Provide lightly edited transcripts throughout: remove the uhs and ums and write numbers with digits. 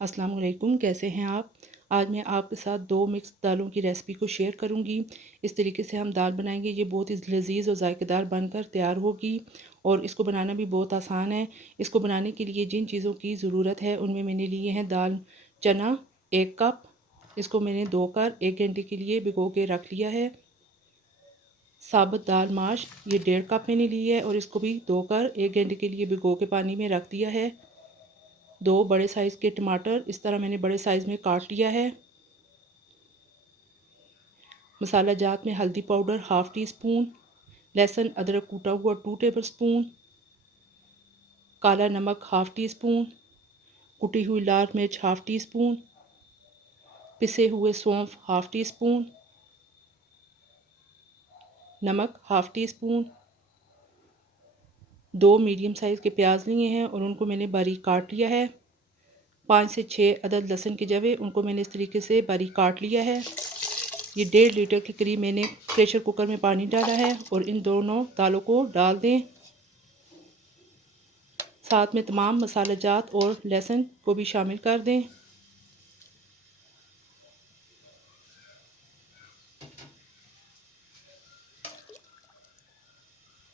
अस्सलाम वालेकुम, कैसे हैं आप। आज मैं आपके साथ दो मिक्स दालों की रेसिपी को शेयर करूंगी। इस तरीके से हम दाल बनाएंगे, ये बहुत ही लजीज और जायकेदार बनकर तैयार होगी और इसको बनाना भी बहुत आसान है। इसको बनाने के लिए जिन चीज़ों की ज़रूरत है उनमें मैंने लिए हैं दाल चना 1 कप, इसको मैंने धोकर 1 घंटे के लिए भिगो के रख लिया है। साबुत दाल माश ये 1.5 कप मैंने ली है और इसको भी धोकर 1 घंटे के लिए भिगो के पानी में रख दिया है। 2 बड़े साइज़ के टमाटर इस तरह मैंने बड़े साइज़ में काट लिया है। मसाला जात में हल्दी पाउडर 1/2 टी स्पून, लहसुन अदरक कूटा हुआ 2 टेबल स्पून, काला नमक 1/2 टी स्पून, कुटी हुई लाल मिर्च 1/2 टी स्पून, पिसे हुए सौंफ 1/2 टी स्पून, नमक 1/2 टी स्पून। 2 मीडियम साइज़ के प्याज लिए हैं और उनको मैंने बारीक काट लिया है। 5 से 6 अदद लहसुन के जवे, उनको मैंने इस तरीके से बारीक काट लिया है। ये 1.5 लीटर के करीब मैंने प्रेशर कुकर में पानी डाला है और इन दोनों दालों को डाल दें। साथ में तमाम मसाला जात और लहसुन को भी शामिल कर दें।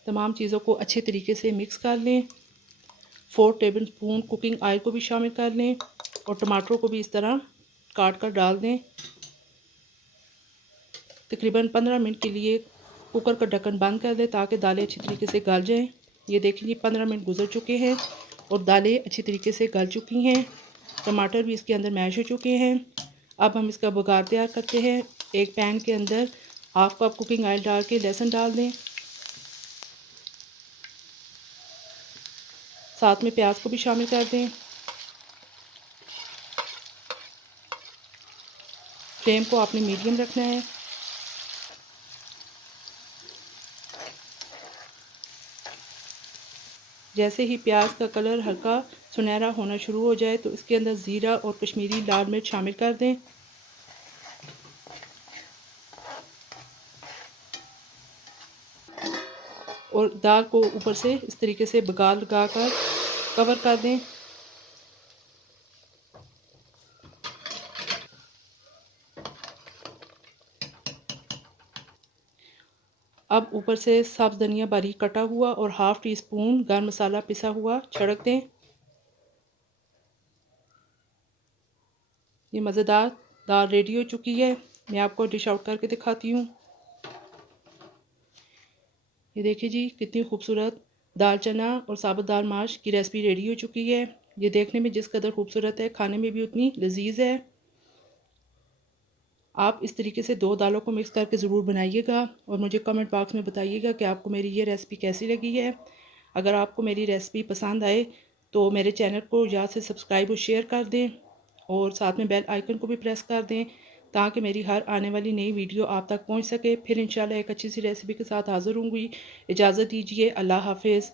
तमाम चीज़ों को अच्छे तरीके से मिक्स कर लें। 4 टेबल स्पून कुकिंग ऑयल को भी शामिल कर लें और टमाटरों को भी इस तरह काट कर डाल दें। तकरीबन 15 मिनट के लिए कुकर का ढक्कन बंद कर दें ताकि दालें अच्छी तरीके से गल जाएं। ये देखिए 15 मिनट गुजर चुके हैं और दालें अच्छी तरीके से गल चुकी हैं। टमाटर भी इसके अंदर मैश हो चुके हैं। अब हम इसका बघार तैयार करते हैं। एक पैन के अंदर 1/2 कप कुकिंग ऑयल डाल के लहसुन डाल दें। साथ में प्याज को भी शामिल कर दें। फ्लेम को आपने मीडियम रखना है। जैसे ही प्याज का कलर हल्का सुनहरा होना शुरू हो जाए तो इसके अंदर ज़ीरा और कश्मीरी लाल मिर्च शामिल कर दें। और दाल को ऊपर से इस तरीके से बघार लगाकर कवर कर दें। अब ऊपर से सब्ज़ धनिया बारीक कटा हुआ और 1/2 टी स्पून गरम मसाला पिसा हुआ छिड़क दें। ये मज़ेदार दाल रेडी हो चुकी है। मैं आपको डिश आउट करके दिखाती हूँ। ये देखिए जी कितनी खूबसूरत दाल चना और साबुत दाल माश की रेसिपी रेडी हो चुकी है। ये देखने में जिस कदर खूबसूरत है, खाने में भी उतनी लजीज है। आप इस तरीके से 2 दालों को मिक्स करके ज़रूर बनाइएगा और मुझे कमेंट बॉक्स में बताइएगा कि आपको मेरी ये रेसिपी कैसी लगी है। अगर आपको मेरी रेसिपी पसंद आए तो मेरे चैनल को याद से सब्सक्राइब और शेयर कर दें और साथ में बेल आइकन को भी प्रेस कर दें ताकि मेरी हर आने वाली नई वीडियो आप तक पहुंच सके। फिर इंशाल्लाह एक अच्छी सी रेसिपी के साथ हाज़िर होंगी। इजाज़त दीजिए। अल्लाह हाफ़िज़।